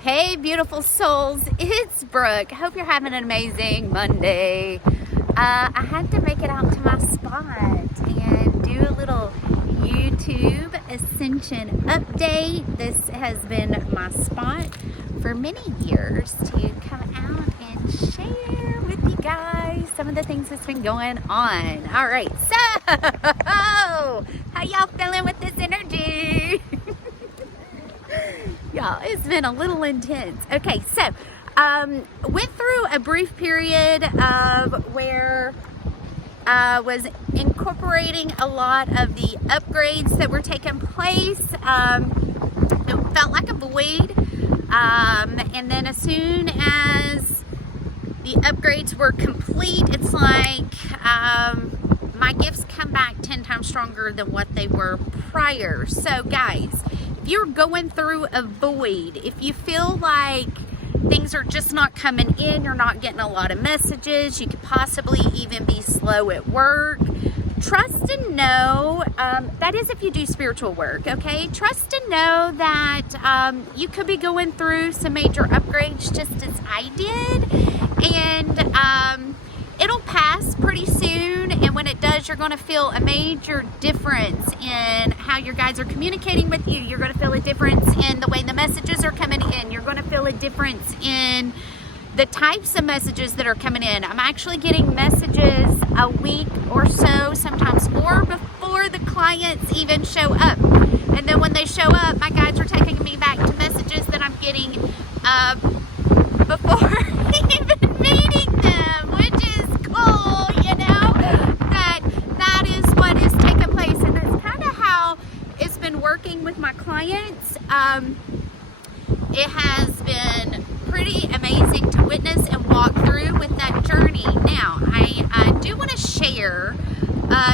Hey beautiful souls, it's Brooke. Hope you're having an amazing Monday. I had to make it out to my spot and do a little YouTube ascension update. This has been my spot for many years to come out and share with you guys some of the things that's been going on. All right, so how y'all feeling with this energy? Y'all, it's been a little intense. Okay, so went through a brief period of where I was incorporating a lot of the upgrades that were taking place. It felt like a void, and then as soon as the upgrades were complete, it's like my gifts come back 10 times stronger than what they were prior. So guys, if you're going through a void, if you feel like things are just not coming in, you're not getting a lot of messages, you could possibly even be slow at work, trust and know, that is if you do spiritual work, okay? Trust and know that you could be going through some major upgrades just as I did, and it'll pass pretty soon, and when it does, you're going to feel a major difference in how your guides are communicating with you. You're going to feel a difference in the way the messages are coming in. You're going to feel a difference in the types of messages that are coming in. I'm actually getting messages a week or so, sometimes more, before the clients even show up. And then when they show up, my guides are taking me back to messages that I'm getting before even meeting them, which is cool, you know, that is what is taking place. And that's kind of how it's been working with my clients. It has been pretty amazing to witness and walk through with that journey. Now, I do want to share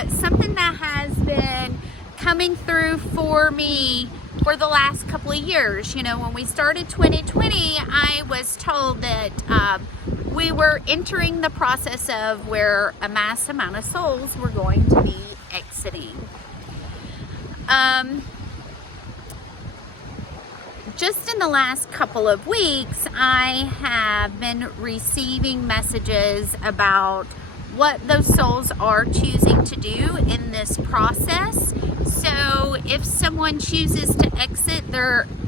something that has been coming through for me for the last couple of years. You know, when we started 2020, I was told that we were entering the process of where a mass amount of souls were going to be exiting. Just in the last couple of weeks, I have been receiving messages about what those souls are choosing to do in this process. So if someone chooses to exit,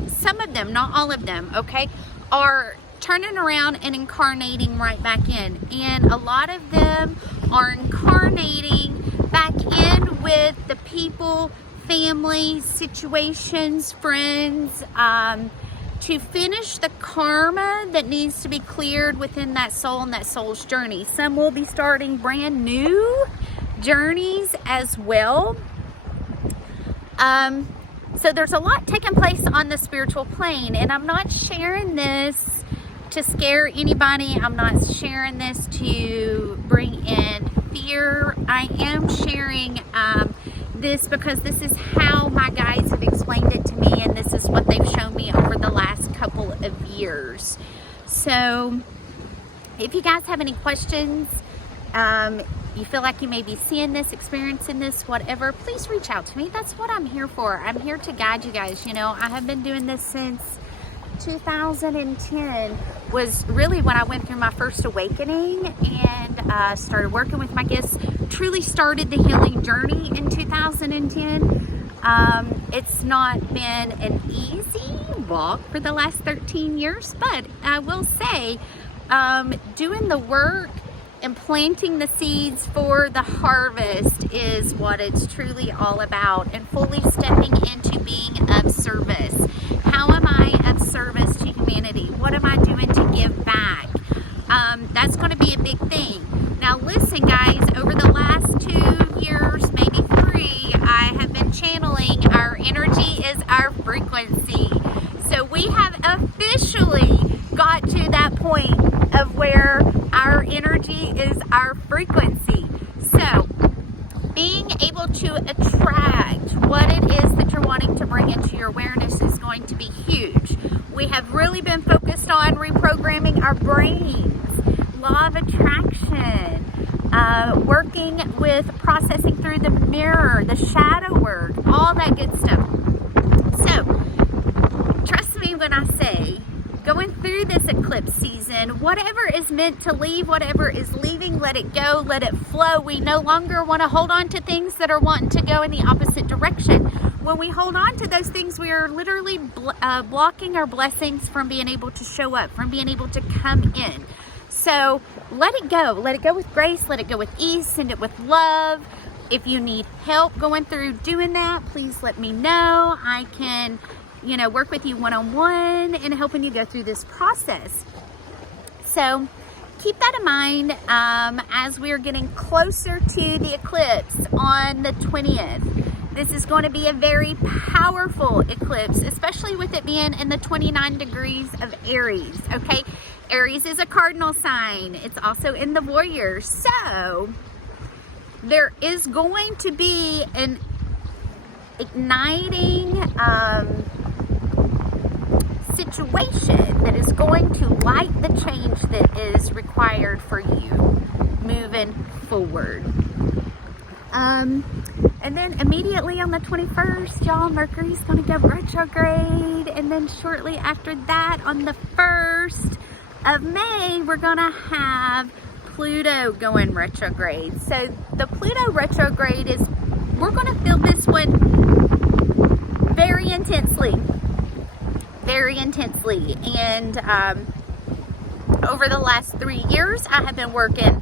some of them, not all of them, okay, are turning around and incarnating right back in. And a lot of them are incarnating back in with the people, family, situations, friends, to finish the karma that needs to be cleared within that soul and that soul's journey. Some will be starting brand new journeys as well. So there's a lot taking place on the spiritual plane, and I'm not sharing this to scare anybody. I'm not sharing this to bring in fear. I am sharing this because this is how my guides have explained it to me, and this is what they've shown me over the last couple of years. So if you guys have any questions, you feel like you may be seeing this, experiencing this, whatever, please reach out to me. That's what I'm here for. I'm here to guide you guys. You know, I have been doing this since 2010 was really when I went through my first awakening and started working with my gifts. Truly started the healing journey in 2010. It's not been an easy walk for the last 13 years, but I will say doing the work and planting the seeds for the harvest is what it's truly all about, and fully stepping into being of service. How am I of service to humanity? What am I doing to give back? That's going to be a big thing. Now listen guys, over the last 2 years, maybe 3, I have been channeling our energy is our frequency. So we have officially got to that point of where our energy is our frequency. So being able to attract what it is that you're wanting to bring into your awareness is going to be huge. We have really been focused on reprogramming our brains, law of attraction, working with processing through the mirror, the shadow work, all that good stuff. So trust me when I say go through this eclipse season, whatever is meant to leave, whatever is leaving, let it go, let it flow. We no longer want to hold on to things that are wanting to go in the opposite direction. When we hold on to those things, we are literally blocking our blessings from being able to show up, from being able to come in. So let it go. Let it go with grace. Let it go with ease. Send it with love. If you need help going through doing that, please let me know. I can, work with you one-on-one in helping you go through this process. So keep that in mind as we're getting closer to the eclipse on the 20th. This is going to be a very powerful eclipse, especially with it being in the 29 degrees of Aries, okay? Aries is a cardinal sign. It's also in the warrior. So there is going to be an igniting situation that is going to light the change that is required for you moving forward. And then immediately on the 21st, y'all, Mercury's going to go retrograde. And then shortly after that, on the 1st of May, we're going to have Pluto going retrograde. So the Pluto retrograde is, we're going to feel this one very intensely. And over the last 3 years, I have been working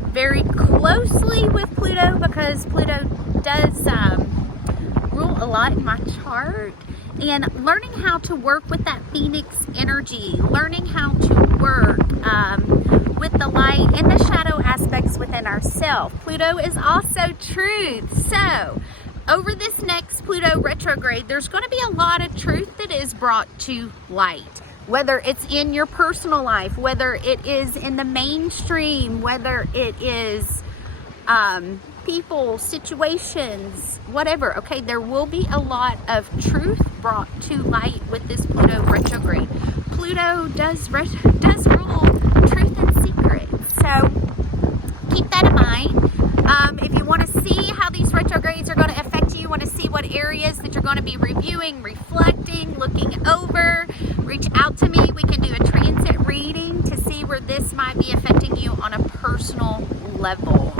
very closely with Pluto because Pluto does rule a lot in my chart. And learning how to work with that Phoenix energy, learning how to work with the light and the shadow aspects within ourselves. Pluto is also truth. So over this next Pluto retrograde, there's going to be a lot of truth that is brought to light. Whether it's in your personal life, whether it is in the mainstream, whether it is people, situations, whatever, okay? There will be a lot of truth brought to light with this Pluto retrograde. Pluto does rule truth and secrets, so keep that in mind. If you want to see how these retrogrades are going to affect you, want to see what areas that you're going to be reviewing, reflecting, looking over, reach out to me. We can do a transit reading to see where this might be affecting you on a personal level.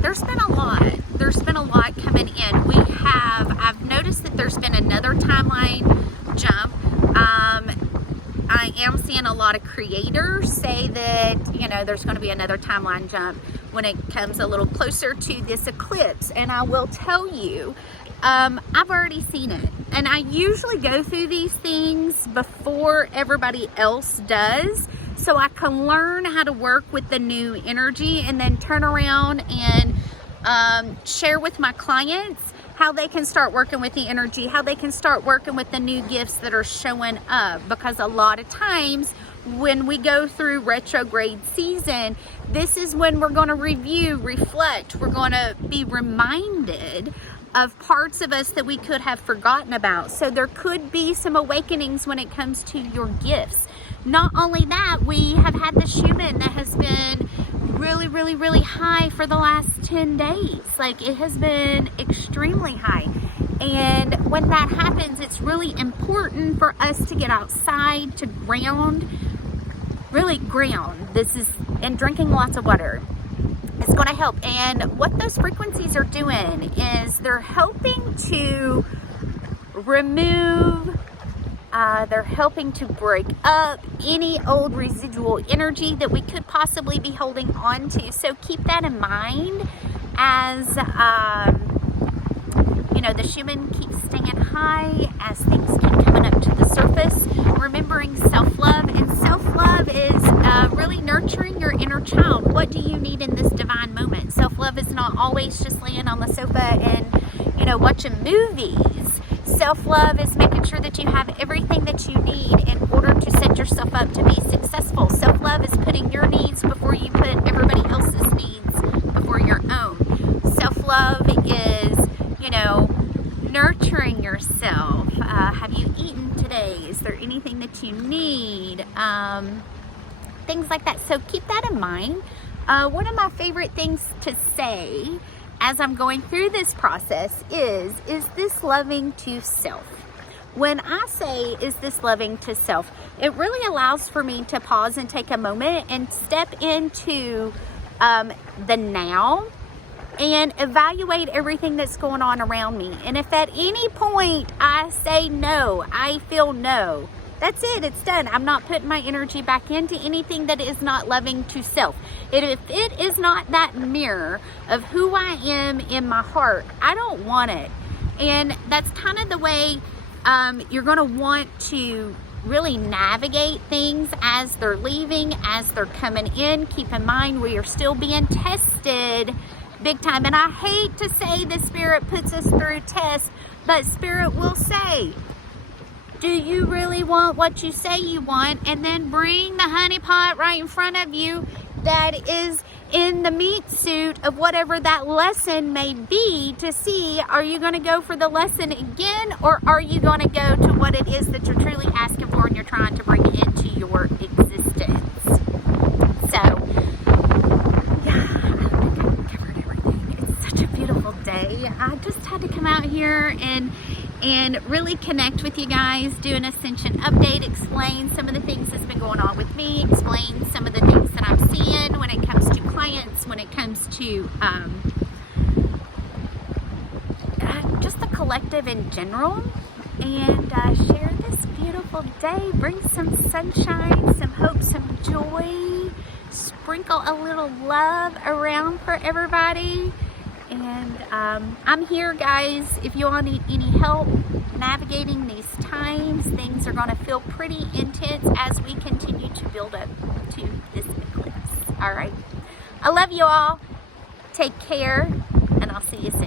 There's been a lot coming in. I've noticed that there's been another timeline jump. I am seeing a lot of creators say that, there's going to be another timeline jump when it comes a little closer to this eclipse. And I will tell you, I've already seen it. And I usually go through these things before everybody else does, so I can learn how to work with the new energy and then turn around and share with my clients how they can start working with the energy, how they can start working with the new gifts that are showing up. Because a lot of times when we go through retrograde season, this is when we're going to review, reflect, we're going to be reminded of parts of us that we could have forgotten about. So there could be some awakenings when it comes to your gifts. Not only that, we have had the Schumann that has been really high for the last 10 days. Like, it has been extremely high. And when that happens, it's really important for us to get outside, to ground, really ground. And drinking lots of water. It's going to help. And what those frequencies are doing is they're helping to remove, they're helping to break up any old residual energy that we could possibly be holding on to. So keep that in mind as, the Schumann keeps staying high as things keep coming up to the surface. Remembering self-love, and self-love is really nurturing your inner child. What do you need in this divine moment? Self-love is not always just laying on the sofa and, watching movies. Self-love is making sure that you have everything that you need in order to set yourself up to be successful. Self-love is putting your needs before you put everybody else's needs before your own. Self-love is, nurturing yourself. Have you eaten today? Is there anything that you need? Things like that. So keep that in mind. One of my favorite things to say as I'm going through this process is this loving to self. when I say, is this loving to self, it really allows for me to pause and take a moment and step into the now and evaluate everything that's going on around me. And if at any point I say no, I feel no, that's it, it's done. I'm not putting my energy back into anything that is not loving to self. If it is not that mirror of who I am in my heart, I don't want it. And that's kind of the way you're going to want to really navigate things as they're leaving, as they're coming in. Keep in mind, we are still being tested big time. And I hate to say the Spirit puts us through tests, but Spirit will say, do you really want what you say you want? And then bring the honey pot right in front of you that is in the meat suit of whatever that lesson may be, to see, are you going to go for the lesson again, or are you going to go to what it is that you're truly asking for and you're trying to bring into your existence? So, yeah, I think I've covered everything. It's such a beautiful day. I just had to come out here and really connect with you guys, do an Ascension update, explain some of the things that's been going on with me, explain some of the things that I'm seeing when it comes to clients, when it comes to just the collective in general, and share this beautiful day, bring some sunshine, some hope, some joy, sprinkle a little love around for everybody. And I'm here, guys, if you all need any help navigating these times. Things are going to feel pretty intense as we continue to build up to this eclipse. All right, I love you all. Take care, and I'll see you soon.